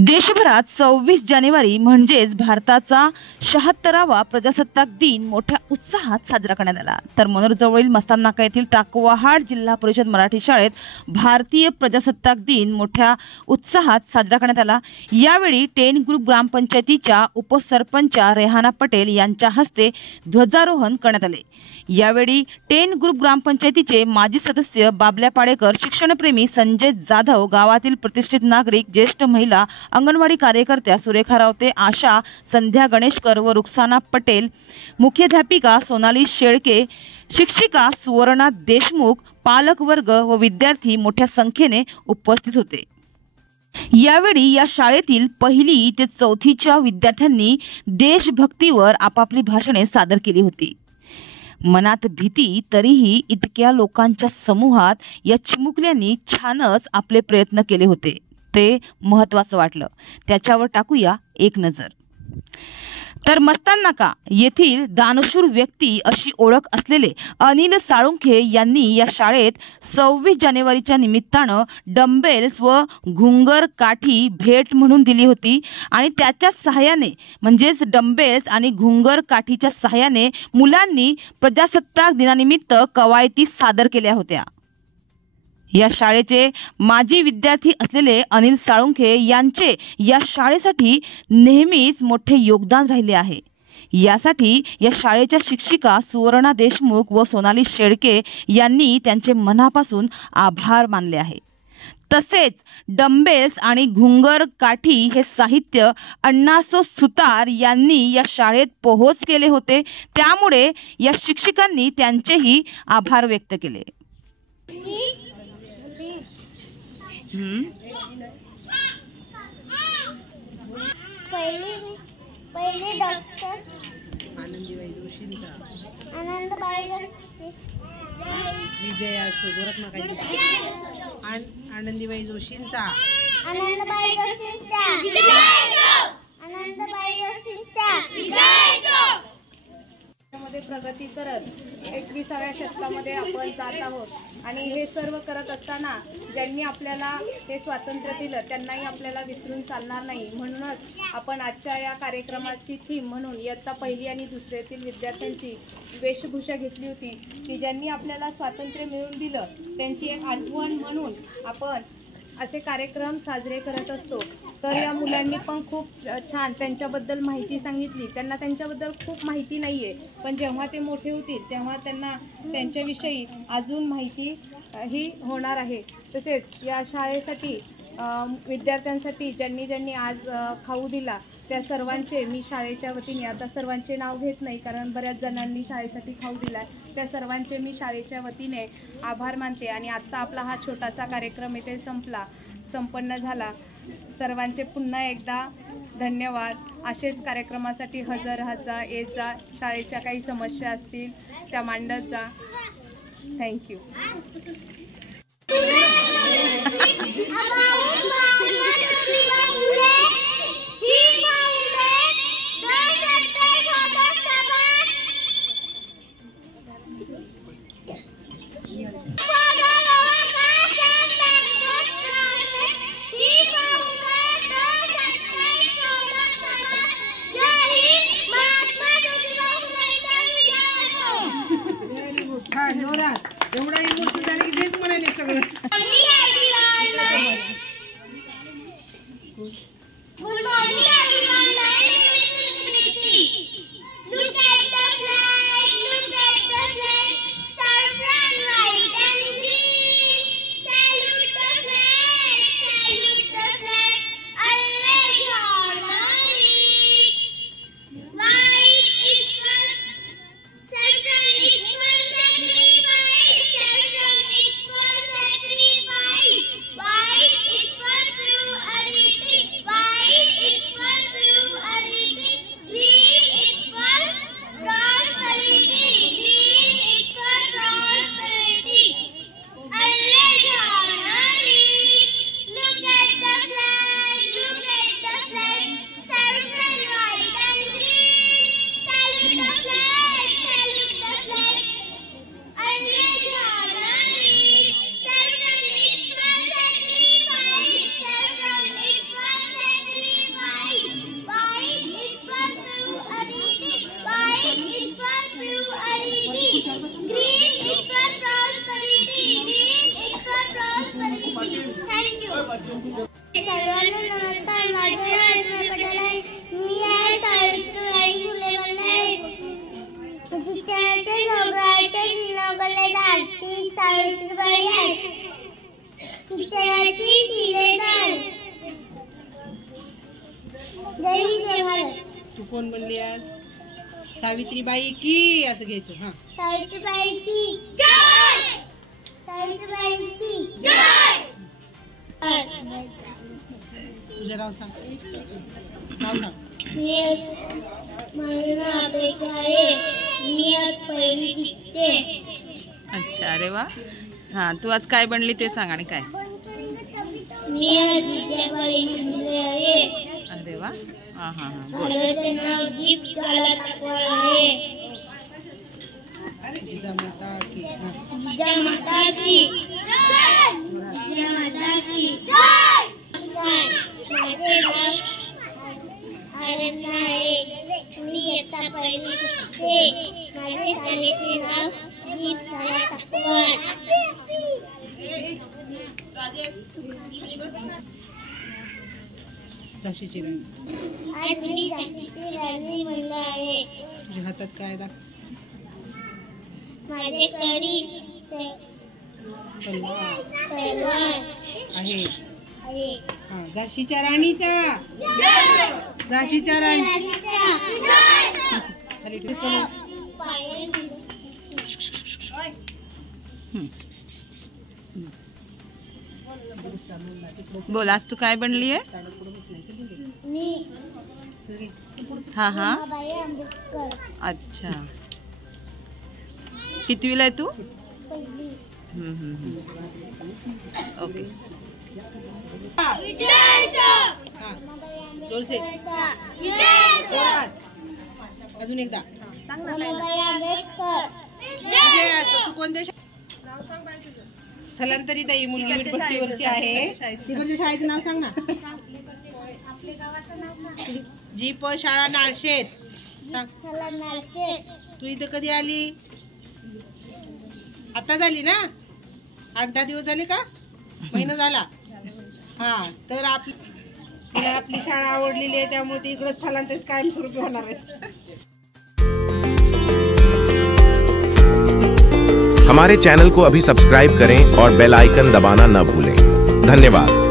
देशभरात 26 जानेवारी म्हणजेच भारताचा 76वा प्रजासत्ताक दिन मोठ्या उत्साहात साजरा करण्यात आला। तर मनोरजवळील मस्तान नाका येथील टाकवाहाड जिल्हा परिषद मराठी शाळेत भारतीय प्रजासत्ताक दिन मोठ्या उत्साहात साजरा करण्यात आला। यावेळी टेन ग्रुप ग्रामपंचायतीच्या उपसरपंच रेहाना पटेल यांच्या हस्ते ध्वजारोहण करण्यात आले। यावेळी टेन ग्रुप ग्रामपंचायतीचे माजी सदस्य बाबल्या पाडेकर, शिक्षणप्रेमी संजय जाधव, गावातील प्रतिष्ठित नागरिक, ज्येष्ठ महिला, अंगणवाडी कार्यकर्त्या सुरेखा रावते, आशा, संध्या गणेशकर व रुखसाना पटेल, मुख्याध्यापिका सोनाली शेळके, शिक्षिका सुवर्णा देशमुख, पालक वर्ग व विद्यार्थी मोठ्या संख्येने उपस्थित होते। यावेळी या शाळेतील 1ली ते 4थीच्या विद्यार्थ्यांनी देशभक्तीवर आपापली भाषणे सादर केली होती। मनात भीती तरीही इतक्या लोकांच्या समूहात या चिमुकल्यांनी छानच आपले प्रयत्न केले होते, ते महत्त्वाचं वाटलं। त्याच्यावर टाकूया एक नजर। तर मस्तान नाका येथील दानशूर व्यक्ती अशी ओळख असलेले अनिल साळुंखे यांनी या शाळेत 26 जानेवारीच्या निमित्तानं डंबेल्स व घुंगर काठी भेट म्हणून दिली होती आणि त्याच्या सहाय्याने म्हणजेच डंबेल्स आणि घुंगर काठीच्या सहाय्याने मुलांनी प्रजासत्ताक दिनानिमित्त कवायती सादर केल्या होत्या। या शाळेचे माजी विद्यार्थी असलेले अनिल साळुंखे यांचे या शाळेसाठी नेहमीच मोठे योगदान राहिले आहे। यासाठी या शाळेच्या शिक्षिका सुवर्णा देशमुख व सोनाली शेळके यांनी त्यांचे मनापासून आभार मानले आहे। तसेच डंबेल्स आणि घुंगर काठी हे साहित्य अण्णासो सुतार यांनी या शाळेत पोहोच केले होते, त्यामुळे या शिक्षकांनी त्यांचेही आभार व्यक्त केले। पहिले डॉक्टर आनंदीबाई जोशींचा विजया सुगोरख आनंदीबाई जोशींचा मध्ये प्रगती करत 21व्या शतकामध्ये आपण जात आहोत आणि हे सर्व करत असताना ज्यांनी आपल्याला हे स्वातंत्र्य दिलं त्यांनाही आपल्याला विसरून चालणार नाही। म्हणूनच आपण आजच्या या कार्यक्रमाची थीम म्हणून इयत्ता 1ली आणि 2रीतील विद्यार्थ्यांची वेशभूषा घेतली होती की ज्यांनी आपल्याला स्वातंत्र्य मिळवून दिलं त्यांची एक आठवण म्हणून आपण असे कार्यक्रम साजरे करत असतो। तर या मुलांनी पण खूप छान त्यांच्याबद्दल माहिती सांगितली। त्यांना त्यांच्याबद्दल खूप माहिती नाही आहे, पण जेव्हा ते मोठे होतील तेव्हा त्यांना त्यांच्याविषयी अजून माहिती ही होणार आहे। तसेच या शाळेसाठी विद्यार्थ्यांसाठी ज्यांनी आज खाऊ दिला त्या सर्वांचे मी शाळेच्या वतीने, आता सर्वांचे नाव घेत नाही कारण बऱ्याच जणांनी शाळेसाठी खाऊ दिला, त्या सर्वांचे मी शाळेच्या वतीने आभार मानते। आणि आजचा आपला हा छोटासा कार्यक्रम इथे संपन्न झाला। सर्वांचे पुन्हा एकदा धन्यवाद। असेच कार्यक्रमासाठी हजर राहायचा, येत जा, शाळेच्या काही समस्या असतील त्या मांडत जा। थँक्यू। एवढा इमोशन झाले की तेच सर्वांना नमस्कार. माझे नाव अस्मिता पटेल आहे. मी आहे सावित्रीबाई फुले कॉलनीत. शिक्षणाचे जोगराचे जिल्हाकडे आर्थिक सावित्रीबाई आहे. शिक्षणाची शिलेदार. जय हिंद जय भारत. तू कोण बनली आज? सावित्रीबाई की असं घ्यायचं. हा, सावित्रीबाई की जय. सावित्रीबाई की जय. तुझं नाव सांग. नाव सांग. माझे नाव अपेक्षा आहे. मी आज पहिली शिकते. अच्छा, अरे वा. हा, तू आज काय बनली ते सांग आणि काय. मी आज विजयबाई बनले आहे. अरे वा. हा हा हा, बोल. माझे नाव दीप शाळा टाकवळ आहे. जिजामाता की. हा, जिजामाता की जय. जिजामाता की जय. माझे नाव आनंद आहे. मी इयत्ता पहिली शिकते. माझे शाळेचे नाव दीप शाळा टाकवळ. झाशीची राणी. आज मी झाशीची राणी बनलो आहे. तुझ्या हातात काय दाख. माझे कडी तलवार तलवार आहे. आहे. हा, झाशीच्या राणीचा. झाशीच्या राणी. खाली ठेव. बोल, आज तू काय बनली आहे. मी हा हा, बाई आंबेडकर अच्छा. कितवीला आहे तू. पहिली. ओके. हा, जोरसे. जोरात. अजून एकदा. बाई आंबेडकर. तू कोणत्या स्थलांतरित आहे मुलगी. वीटपट्टीवरची आहे. तिकडच्या शाळेचं नाव सांग ना. जीप शाळा नाळशेत. सांग. चला नाचे. तू इथं कधी आली. आता झाली ना. 8-10 दिवस झाले का. महिना झाला. हा, तर आपली शाळा आवडलेली आहे त्यामुळे ती इकडे स्थलांतरित कायमस्वरूपी होणार आहे. हमारे चैनल को अभी सब्सक्राइब करें और बेल आइकन दबाना न भूलें। धन्यवाद।